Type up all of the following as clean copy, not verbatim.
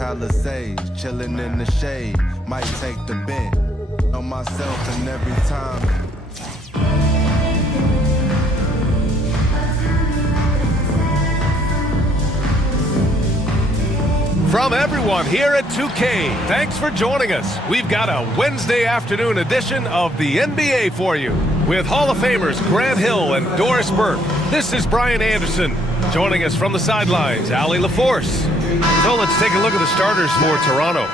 Palisades, chilling in the shade, might take the bent on myself and every time. From everyone here at 2K, thanks for joining us. We've got a Wednesday afternoon edition of the NBA for you with Hall of Famers Grant Hill and Doris Burke. This is Brian Anderson. Joining us from the sidelines, Allie LaForce. So let's take a look at the starters for Toronto.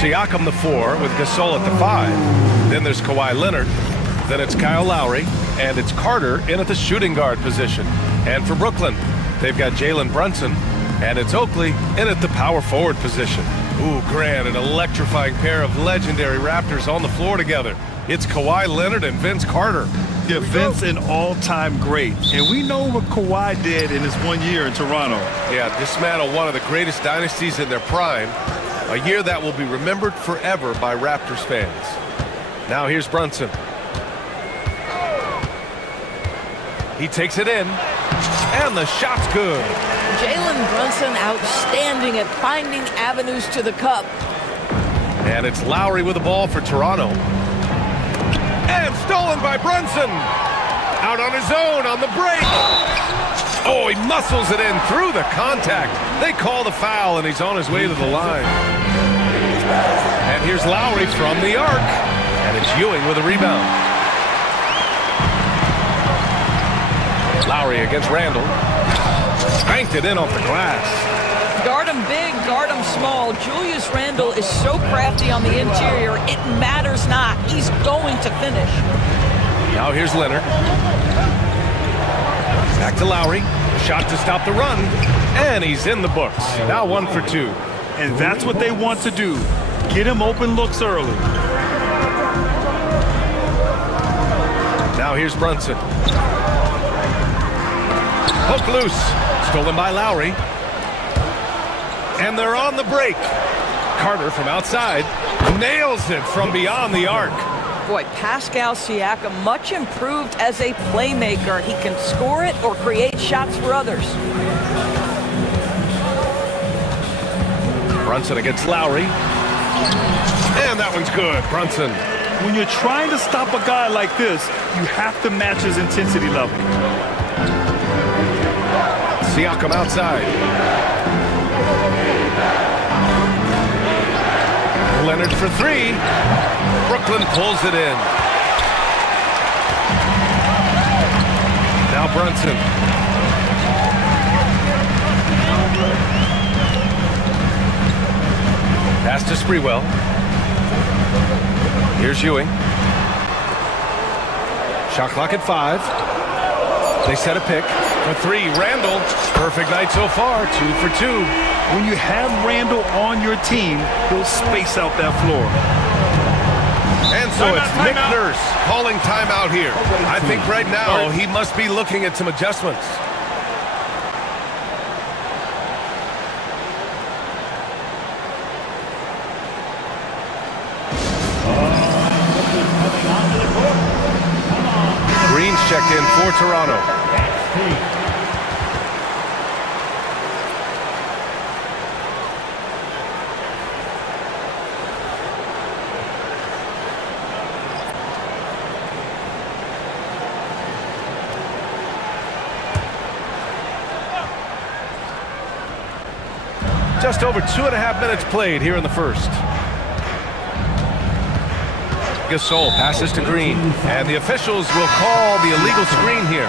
Siakam the 4 with Gasol at the 5. Then there's Kawhi Leonard. Then it's Kyle Lowry. And it's Carter in at the shooting guard position. And for Brooklyn, they've got Jalen Brunson. And it's Oakley in at the power forward position. Ooh, Grant, an electrifying pair of legendary Raptors on the floor together. It's Kawhi Leonard and Vince Carter. Yeah, Vince an all-time great. And we know what Kawhi did in his 1 year in Toronto. Yeah, dismantled one of the greatest dynasties in their prime. A year that will be remembered forever by Raptors fans. Now here's Brunson. He takes it in. And the shot's good. Jalen Brunson outstanding at finding avenues to the cup. And it's Lowry with the ball for Toronto. And stolen by Brunson. Out on his own on the break. Oh, he muscles it in through the contact. They call the foul, and he's on his way to the line. And here's Lowry from the arc. And it's Ewing with a rebound. Lowry against Randall. Spanked it in off the glass. Guard him big, guard him small. Julius Randle is so crafty on the interior, it matters not. He's going to finish. Now here's Leonard. Back to Lowry. Shot to stop the run. And he's in the books. Now 1 for 2. And that's what they want to do. Get him open looks early. Now here's Brunson. Hook loose. Stolen by Lowry. And they're on the break. Carter from outside nails it from beyond the arc. Boy, Pascal Siakam much improved as a playmaker. He can score it or create shots for others. Brunson against Lowry. And that one's good. Brunson. When you're trying to stop a guy like this, you have to match his intensity level. Siakam outside. Leonard for 3. Brooklyn pulls it in. Now Brunson. Pass to Sprewell. Here's Ewing. Shot clock at 5. They set a pick. For 3, Randall. Perfect night so far, 2 for 2. When you have Randall on your team, he'll space out that floor. And so it's Nick Nurse calling timeout here. I think right now he must be looking at some adjustments. Green's checked in for Toronto. Just over 2.5 minutes played here in the first. Gasol passes to Green, and the officials will call the illegal screen here.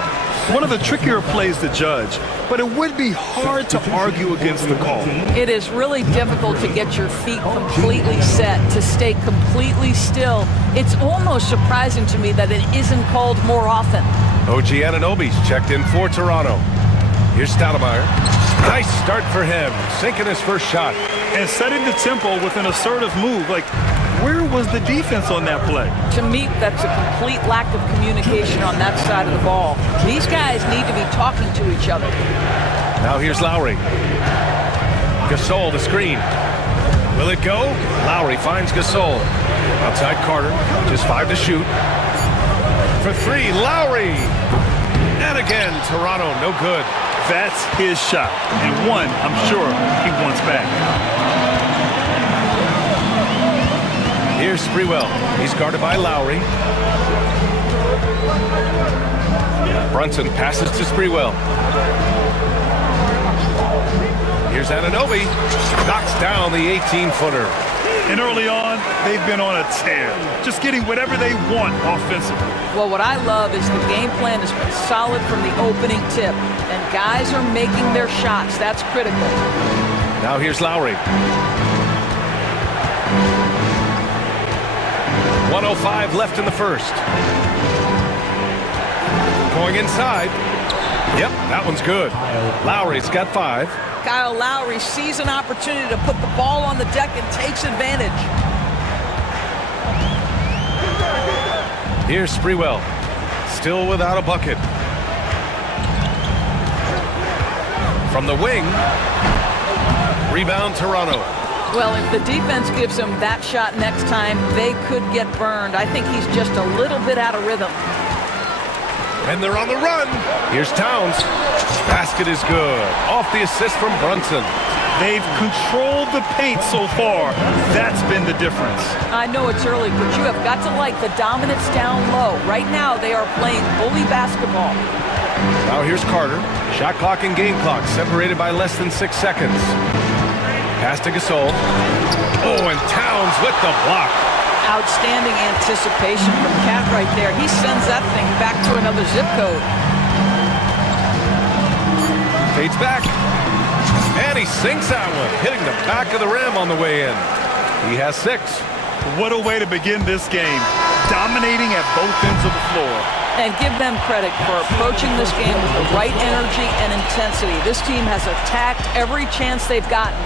One of the trickier plays to judge, but it would be hard to argue against the call. It is really difficult to get your feet completely set, to stay completely still. It's almost surprising to me that it isn't called more often. OG Anunoby's checked in for Toronto. Here's Stoudemire. Nice start for him, sinking his first shot. And setting the tempo with an assertive move. Like, where was the defense on that play? To me, that's a complete lack of communication on that side of the ball. These guys need to be talking to each other. Now here's Lowry. Gasol, the screen. Will it go? Lowry finds Gasol. Outside Carter, just 5 to shoot. For 3, Lowry. And again, Toronto, no good. That's his shot, and one I'm sure he wants back. Here's Sprewell. He's guarded by Lowry. Brunson passes to Sprewell. Here's Anunoby. Knocks down the 18-footer. And early on, they've been on a tear. Just getting whatever they want offensively. Well, what I love is the game plan has been solid from the opening tip. And guys are making their shots. That's critical. Now here's Lowry. 1:05 left in the first. Going inside. Yep, that one's good. Lowry's got 5. Kyle Lowry sees an opportunity to put the ball on the deck and takes advantage. Here's Sprewell. Still without a bucket. From the wing. Rebound Toronto. Well, if the defense gives him that shot next time, they could get burned. I think he's just a little bit out of rhythm. And they're on the run. Here's Towns. Basket is good. Off the assist from Brunson. They've controlled the paint so far. That's been the difference. I know it's early, but you have got to like the dominance down low. Right now, they are playing bully basketball. Now here's Carter. Shot clock and game clock separated by less than 6 seconds. Pass to Gasol. Oh, and Towns with the block. Outstanding anticipation from Cat right there. He sends that thing back to another zip code. Fades back. And he sinks that one, hitting the back of the rim on the way in. He has 6. What a way to begin this game. Dominating at both ends of the floor. And give them credit for approaching this game with the right energy and intensity. This team has attacked every chance they've gotten.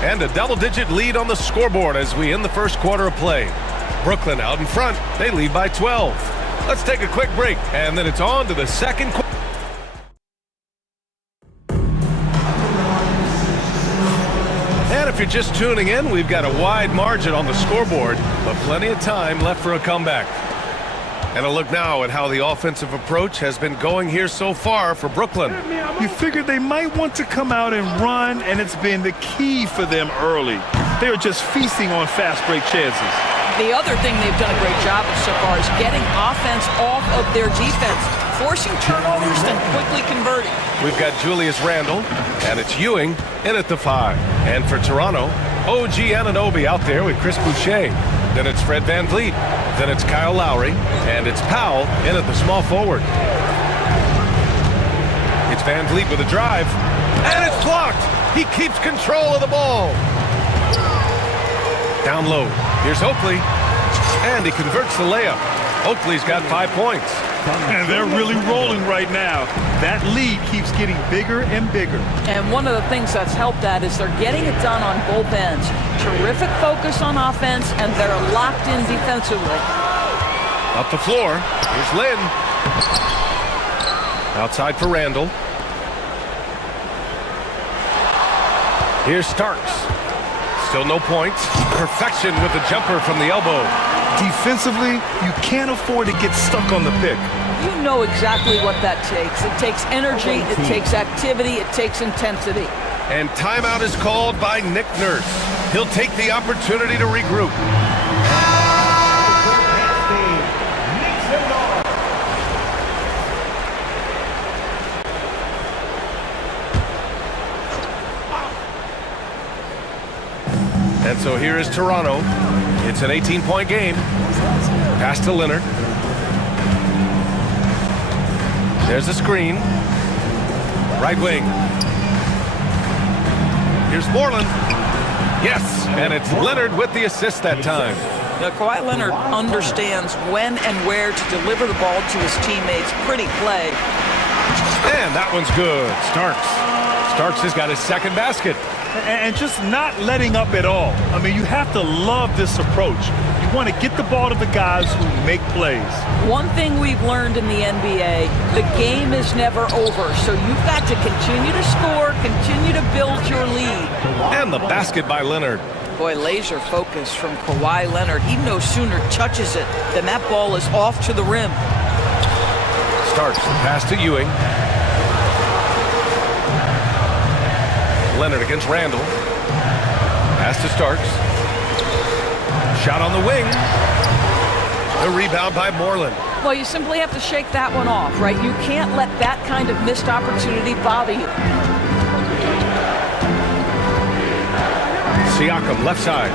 And a double-digit lead on the scoreboard as we end the first quarter of play. Brooklyn out in front. They lead by 12. Let's take a quick break, and then it's on to the second quarter. And if you're just tuning in, we've got a wide margin on the scoreboard, but plenty of time left for a comeback. And a look now at how the offensive approach has been going here so far for Brooklyn. You figured they might want to come out and run, and it's been the key for them early. They're just feasting on fast break chances. The other thing they've done a great job of so far is getting offense off of their defense, forcing turnovers, then quickly converting. We've got Julius Randle, and it's Ewing in at the 5. And for Toronto, OG Anunoby out there with Chris Boucher. Then it's Fred VanVleet. Then it's Kyle Lowry. And it's Powell in at the small forward. It's VanVleet with a drive. And it's blocked. He keeps control of the ball. Down low. Here's Oakley. And he converts the layup. Oakley's got 5 points. And they're really rolling right now. That lead keeps getting bigger and bigger. And one of the things that's helped that is they're getting it done on both ends. Terrific focus on offense, and they're locked in defensively. Up the floor. Here's Lynn. Outside for Randle. Here's Starks. Still no points. Perfection with the jumper from the elbow. Defensively, you can't afford to get stuck on the pick. You know exactly what that takes. It takes energy, it takes activity, it takes intensity. And timeout is called by Nick Nurse. He'll take the opportunity to regroup. And so here is Toronto. It's an 18-point game. Pass to Leonard. There's a screen. Right wing. Here's Moreland. Yes, and it's Leonard with the assist that time. Now, Kawhi Leonard understands when and where to deliver the ball to his teammates. Pretty play. And that one's good. Starks has got his second basket. And just not letting up at all. I mean, you have to love this approach. You want to get the ball to the guys who make plays. One thing we've learned in the NBA, the game is never over. So you've got to continue to score, continue to build your lead. And the basket by Leonard. Boy, laser focus from Kawhi Leonard. He no sooner touches it than that ball is off to the rim. Starks the pass to Ewing. Leonard against Randle. Pass to Starks. Shot on the wing. The rebound by Moreland. Well, you simply have to shake that one off, right? You can't let that kind of missed opportunity bother you. Siakam left side.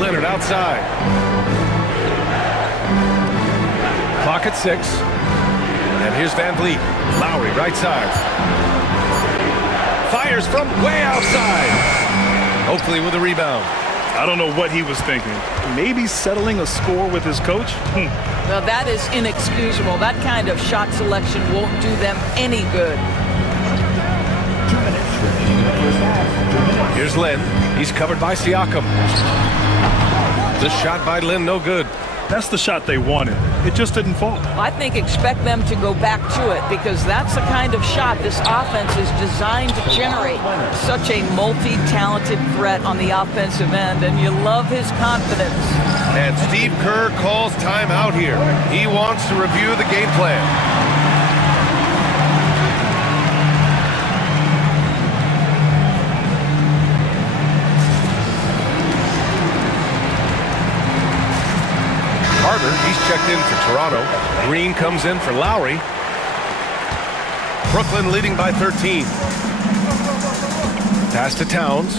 Leonard outside. Clock at 6. And here's Van Vliet. Lowry right side. Fires from way outside. Oakley with a rebound. I don't know what he was thinking. Maybe settling a score with his coach? Well, that is inexcusable. That kind of shot selection won't do them any good. 2 minutes remaining in the first half. 2 minutes. Here's Lynn. He's covered by Siakam. The shot by Lynn, no good. That's the shot they wanted. It just didn't fall. I think expect them to go back to it because that's the kind of shot this offense is designed to generate. Such a multi-talented threat on the offensive end, and you love his confidence. And Steve Kerr calls timeout here. He wants to review the game plan. Carter, he's checked in for Toronto. Green comes in for Lowry. Brooklyn leading by 13. Pass to Towns.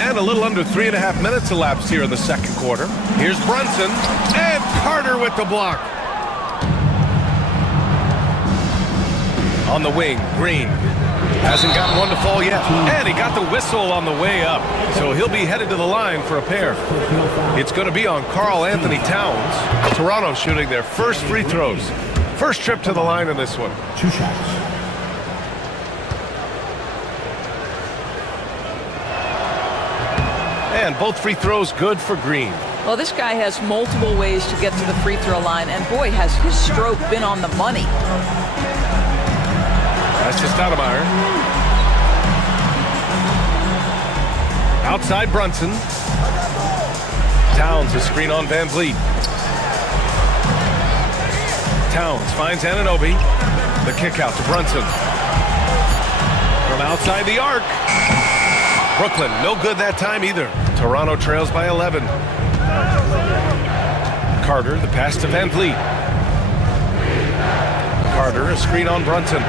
And a little under 3.5 minutes elapsed here in the second quarter. Here's Brunson. And Carter with the block. On the wing, Green. Hasn't gotten one to fall yet. And he got the whistle on the way up. So he'll be headed to the line for a pair. It's going to be on Karl Anthony Towns. Toronto shooting their first free throws. First trip to the line in this one. 2 shots. And both free throws good for Green. Well, this guy has multiple ways to get to the free throw line, and boy, has his stroke been on the money. That's just Stoudemire. Outside Brunson. Towns a screen on Van Vliet. Towns finds Anunoby. The kick out to Brunson. From outside the arc. Brooklyn, no good that time either. Toronto trails by 11. Carter, the pass to Van Vliet. Carter, a screen on Brunson.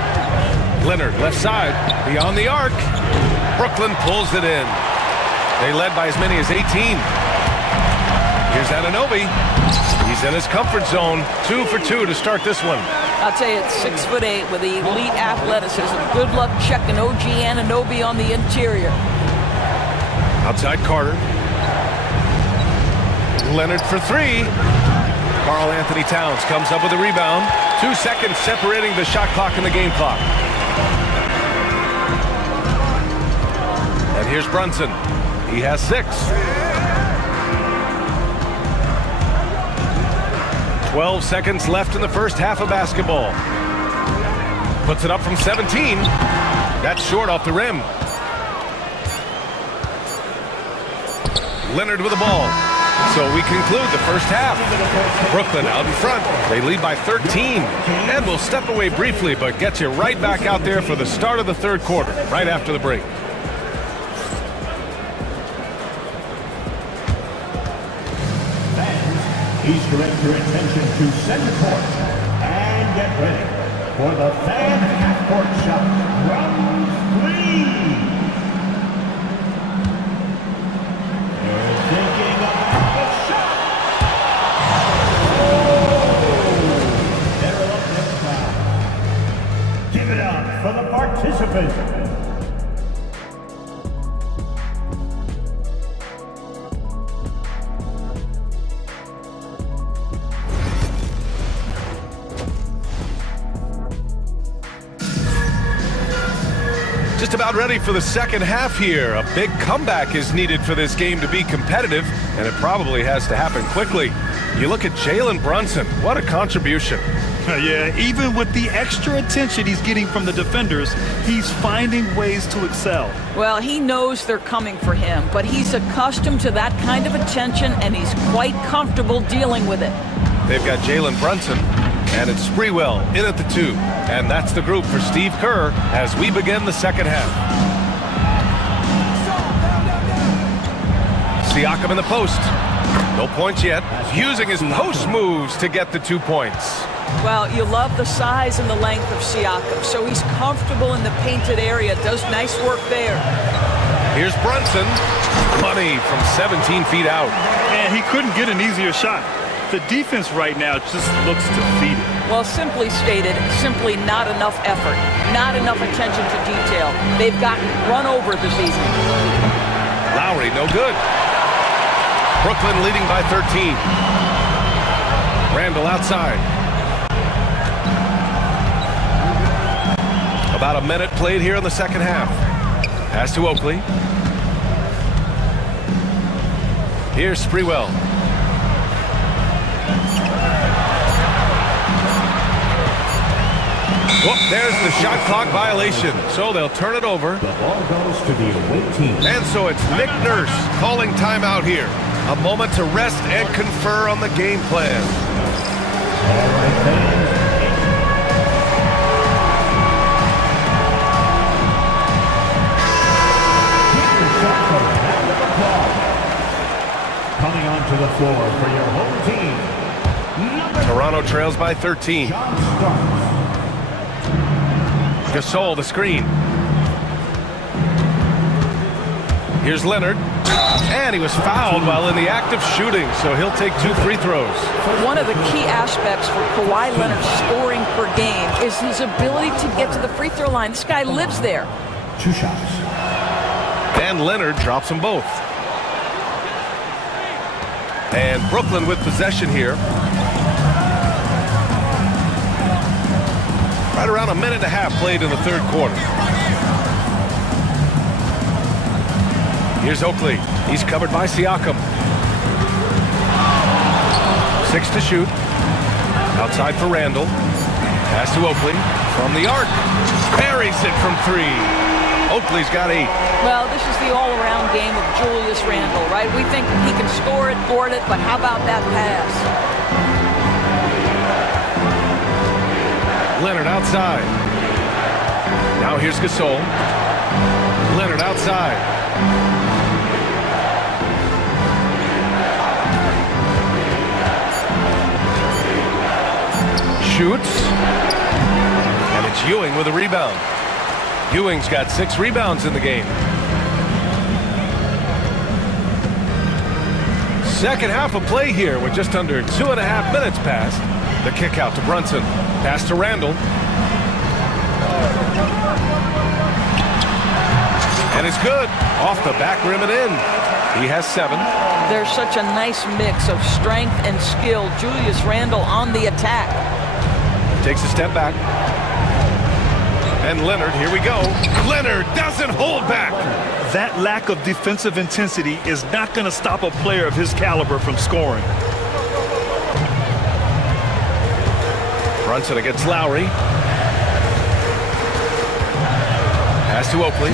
Leonard, left side, beyond the arc. Brooklyn pulls it in. They led by as many as 18. Here's Anunoby. He's in his comfort zone. 2 for 2 to start this one. I'll tell you, it's 6'8" with elite athleticism. Good luck checking OG Anunoby on the interior. Outside Carter. Leonard for 3. Karl Anthony Towns comes up with a rebound. 2 seconds separating the shot clock and the game clock. And here's Brunson. He has 6. 12 seconds left in the first half of basketball. Puts it up from 17. That's short off the rim. Leonard with the ball. So we conclude the first half. Brooklyn out in front. They lead by 13. And we'll step away briefly, but get you right back out there for the start of the third quarter, right after the break. Please direct your attention to center court and get ready for the fan half-court shot from 3. They're thinking about the shot. Oh! They're up next time. Give it up for the participants. Just about ready for the second half here. A big comeback is needed for this game to be competitive, and it probably has to happen quickly. You look at Jalen Brunson. What a contribution. Yeah, even with the extra attention he's getting from the defenders, he's finding ways to excel. Well, he knows they're coming for him, but he's accustomed to that kind of attention, and he's quite comfortable dealing with it. They've got Jalen Brunson, and it's Sprewell in at the 2. And that's the group for Steve Kerr as we begin the second half. Siakam in the post. No points yet. Using his post moves to get the 2 points. Well, you love the size and the length of Siakam, so he's comfortable in the painted area. Does nice work there. Here's Brunson. Money from 17 feet out. And he couldn't get an easier shot. The defense right now just looks defeated. Well, simply stated, simply not enough effort, not enough attention to detail. They've gotten run over this evening. Lowry, no good. Brooklyn leading by 13. Randall outside. About a minute played here in the second half. Pass to Oakley. Here's Sprewell. Oh, there's the shot clock violation. So they'll turn it over. The ball goes to the away team. And so it's Nick Nurse calling timeout here. A moment to rest and confer on the game plan. All right, fans. Coming onto the floor for your home team. Toronto trails by 13. John Starks. Gasol, the screen. Here's Leonard. And he was fouled while in the act of shooting, so he'll take 2 free throws. One of the key aspects for Kawhi Leonard scoring per game is his ability to get to the free throw line. This guy lives there. 2 shots. And Leonard drops them both. And Brooklyn with possession here. Right around a minute and a half played in the third quarter. Here's Oakley. He's covered by Siakam. 6 to shoot. Outside for Randall. Pass to Oakley. From the arc. Buries it from 3. Oakley's got 8. Well, this is the all-around game of Julius Randle, right? We think he can score it, board it, but how about that pass? Leonard outside. Now here's Gasol. Leonard outside. Shoots. And it's Ewing with a rebound. Ewing's got 6 rebounds in the game. Second half of play here with just under 2.5 minutes passed. The kick out to Brunson. Pass to Randall. And it's good. Off the back rim and in. He has 7. There's such a nice mix of strength and skill. Julius Randle on the attack. Takes a step back. And Leonard, here we go. Leonard doesn't hold back. That lack of defensive intensity is not going to stop a player of his caliber from scoring. Brunson against Lowry. Pass to Oakley.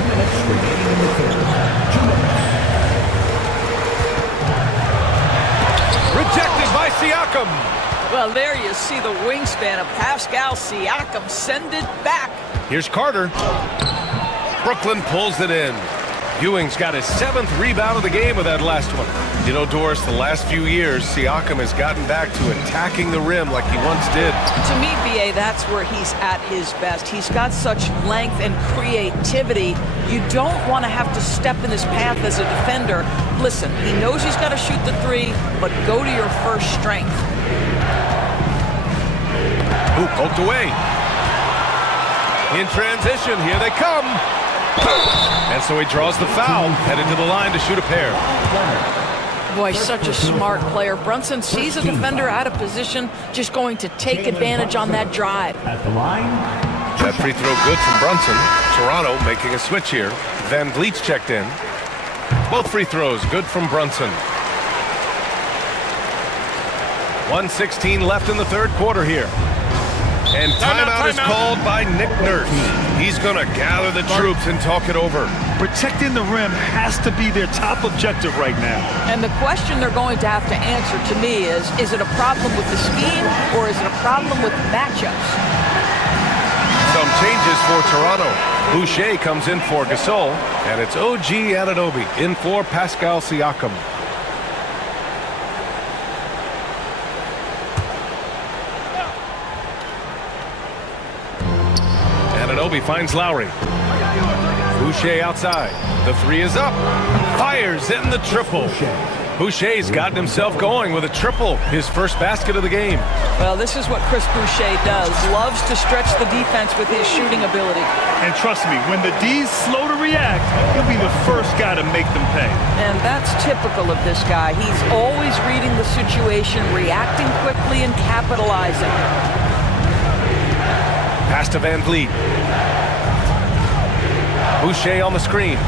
Rejected by Siakam. Well, there you see the wingspan of Pascal Siakam. Send it back. Here's Carter. Brooklyn pulls it in. Ewing's got his 7th rebound of the game with that last one. You know, Doris, the last few years, Siakam has gotten back to attacking the rim like he once did. To me, BA, that's where he's at his best. He's got such length and creativity. You don't want to have to step in his path as a defender. Listen, he knows he's got to shoot the 3, but go to your first strength. Ooh, poked away. In transition, here they come. And so he draws the foul, headed to the line to shoot a pair. Boy, such a smart player. Brunson sees a defender out of position, just going to take advantage on that drive. At the line. That free throw good from Brunson. Toronto making a switch here. Van Vliet's checked in. Both free throws good from Brunson. 1:16 left in the third quarter here. And timeout is called by Nick Nurse. He's going to gather the troops and talk it over. Protecting the rim has to be their top objective right now. And the question they're going to have to answer to me is it a problem with the scheme or is it a problem with matchups? Some changes for Toronto. Boucher comes in for Gasol, and it's OG Anunoby in for Pascal Siakam. Ananobi finds Lowry. Boucher outside. The three is up. Fires in the triple. Boucher's gotten himself going with a triple, his first basket of the game. Well, this is what Chris Boucher does. Loves to stretch the defense with his shooting ability. And trust me, when the D's slow to react, he'll be the first guy to make them pay. And that's typical of this guy. He's always reading the situation, reacting quickly, and capitalizing. Pass to Van Vliet. Boucher on the screen.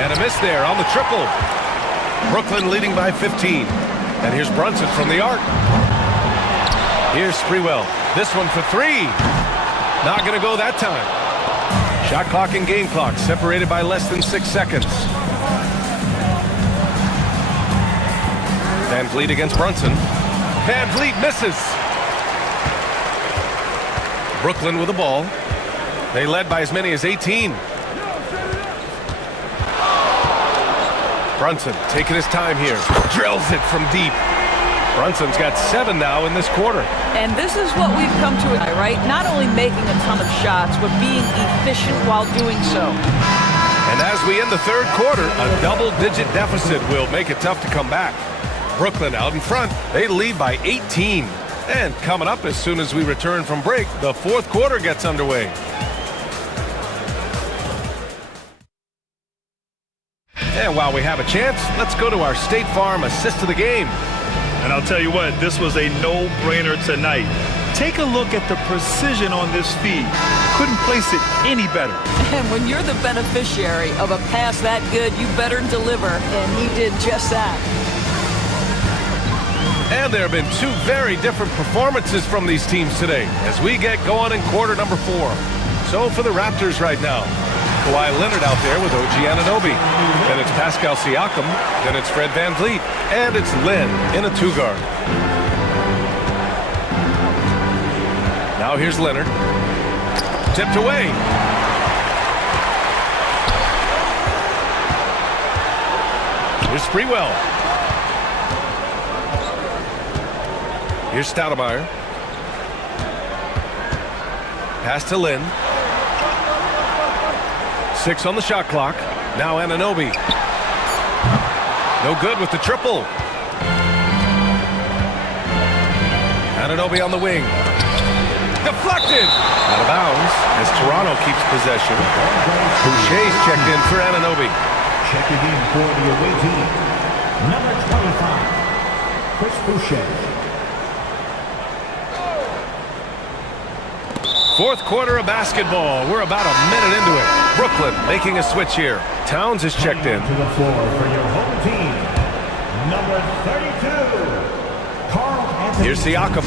And a miss there on the triple. Brooklyn leading by 15. And here's Brunson from the arc. Here's Sprewell. This one for three. Not going to go that time. Shot clock and game clock separated by less than 6 seconds. Van Vliet against Brunson. Van Vliet misses. Brooklyn with the ball. They led by as many as 18. Brunson taking his time here. Drills it from deep. Brunson's got 7 now in this quarter. And this is what we've come to, right? Not only making a ton of shots, but being efficient while doing so. And as we end the third quarter, a double-digit deficit will make it tough to come back. Brooklyn out in front. They lead by 18. And coming up as soon as we return from break, the fourth quarter gets underway. And while we have a chance, let's go to our State Farm assist of the game. And I'll tell you what, this was a no-brainer tonight. Take a look at the precision on this feed. Couldn't place it any better. And when you're the beneficiary of a pass that good, you better deliver. And he did just that. And there have been two very different performances from these teams today as we get going in quarter number 4. So for the Raptors right now, Kawhi Leonard out there with OG Anunoby. Then it's Pascal Siakam. Then it's Fred Van Vliet. And it's Len in a 2-guard. Now here's Leonard. Tipped away. Here's Sprewell. Here's Stoudemire. Pass to Lynn. 6 on the shot clock. Now Anunoby. No good with the triple. Anunoby on the wing. Deflected. Out of bounds as Toronto keeps possession. Boucher's checked in for Anunoby. Checking in for the away team, number 25, Chris Boucher. Fourth quarter of basketball. We're about a minute into it. Brooklyn making a switch here. Towns is checked in. To the floor for your home team, number 32, Carl Anthony. Here's Siakam.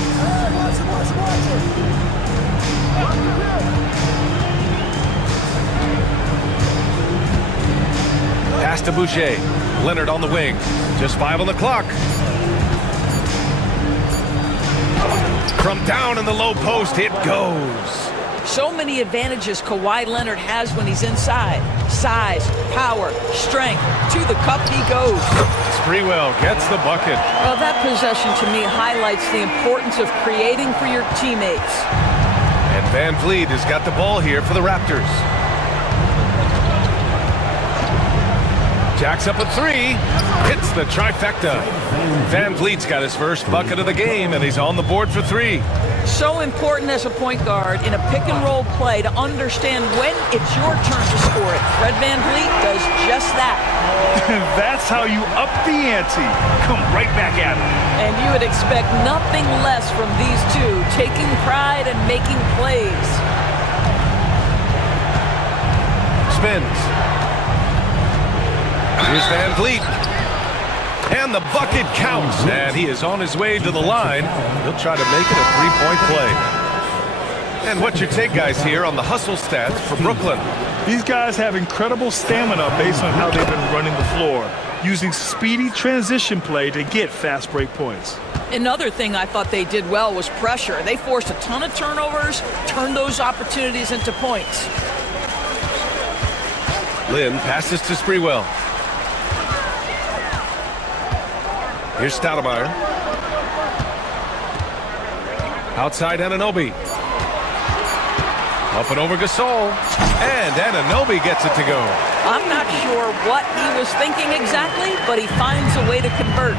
Pass to Boucher. Leonard on the wing. Just 5 on the clock. From down in the low post, it goes. So many advantages Kawhi Leonard has when he's inside. Size, power, strength. To the cup he goes. Sprewell gets the bucket. Well, that possession to me highlights the importance of creating for your teammates. And Van Vliet has got the ball here for the Raptors. Jacks up a 3. Hits the trifecta. Van Vliet's got his first bucket of the game, and he's on the board for 3. So important as a point guard in a pick-and-roll play to understand when it's your turn to score it. Fred Van Vliet does just that. That's how you up the ante. Come right back at him. And you would expect nothing less from these two, taking pride and making plays. Spins. Here's Van Vliet. And the bucket counts. And he is on his way to the line. He'll try to make it a 3-point play. And what's your take, guys, here on the hustle stats for Brooklyn? These guys have incredible stamina based on how they've been running the floor, using speedy transition play to get fast break points. Another thing I thought they did well was pressure. They forced a ton of turnovers, turned those opportunities into points. Lynn passes to Sprewell. Here's Stoudemire. Outside Anunoby. Up and over Gasol. And Anunoby gets it to go. I'm not sure what he was thinking exactly, but he finds a way to convert.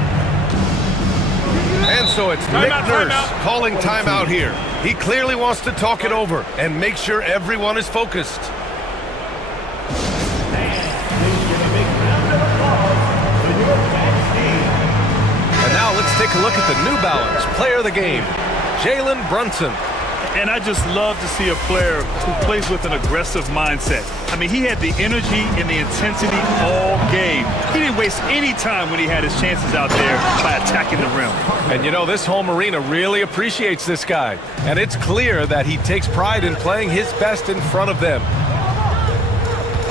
And so it's Nick Nurse calling timeout here. He clearly wants to talk it over and make sure everyone is focused. And now let's take a look at the New Balance player of the game, Jalen Brunson. And I just love to see a player who plays with an aggressive mindset. I mean, he had the energy and the intensity all game. He didn't waste any time when he had his chances out there by attacking the rim. And you know, this home arena really appreciates this guy. And it's clear that he takes pride in playing his best in front of them.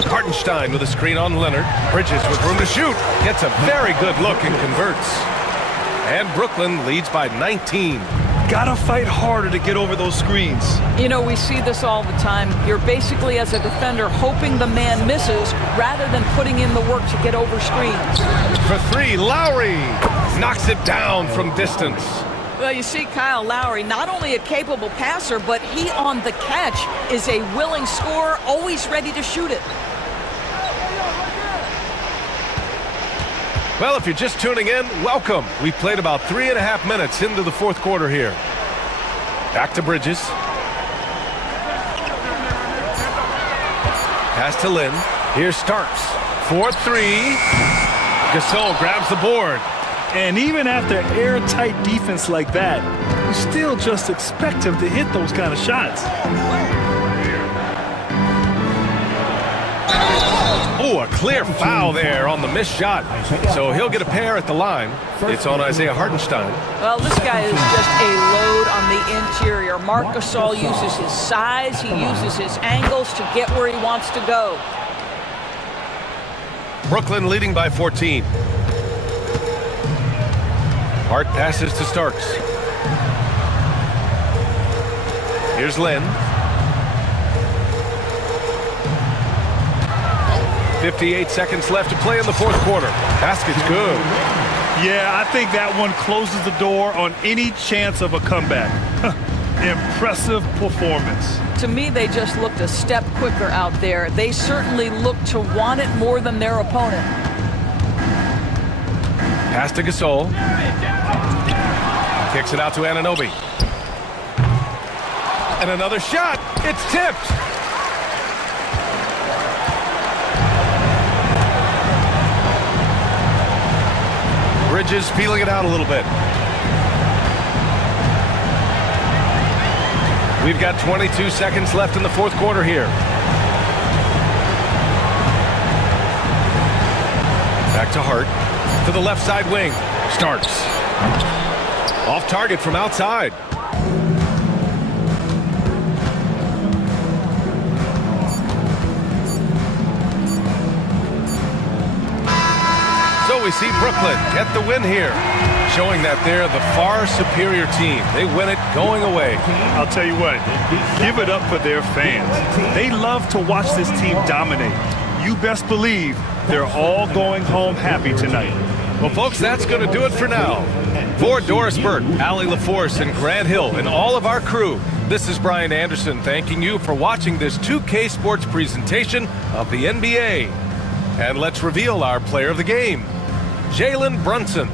Hartenstein with a screen on Leonard. Bridges with room to shoot. Gets a very good look and converts. And Brooklyn leads by 19. Gotta fight harder to get over those screens. You know, we see this all the time. You're basically, as a defender, hoping the man misses rather than putting in the work to get over screens. For three, Lowry knocks it down from distance. Well, you see Kyle Lowry, not only a capable passer, but he on the catch is a willing scorer, always ready to shoot it. Well, if you're just tuning in, welcome. We've played about 3.5 minutes into the fourth quarter here. Back to Bridges. Pass to Lynn. Here's Starks. 4-3. Gasol grabs the board. And even after airtight defense like that, you still just expect him to hit those kind of shots. Oh, a clear foul there on the missed shot. So he'll get a pair at the line. It's on Isaiah Hartenstein. Well, this guy is just a load on the interior. Marc Gasol uses his size, he uses his angles to get where he wants to go. Brooklyn leading by 14. Hart passes to Starks. Here's Lynn. 58 seconds left to play in the fourth quarter. Basket's good. Yeah, I think that one closes the door on any chance of a comeback. Impressive performance. To me, they just looked a step quicker out there. They certainly looked to want it more than their opponent. Pass to Gasol. Kicks it out to Anunoby. And another shot. It's tipped. Bridges feeling it out a little bit. We've got 22 seconds left in the fourth quarter here. Back to Hart. To the left side wing. Starks. Off target from outside. So we see Brooklyn get the win here, showing that they're the far superior team. They win it going away. I'll tell you what, give it up for their fans. They love to watch this team dominate. You best believe they're all going home happy tonight. Well, folks, that's going to do it for now. For Doris Burke, Allie LaForce, and Grant Hill, and all of our crew, this is Brian Anderson thanking you for watching this 2K Sports presentation of the NBA. And let's reveal our player of the game, Jalen Brunson.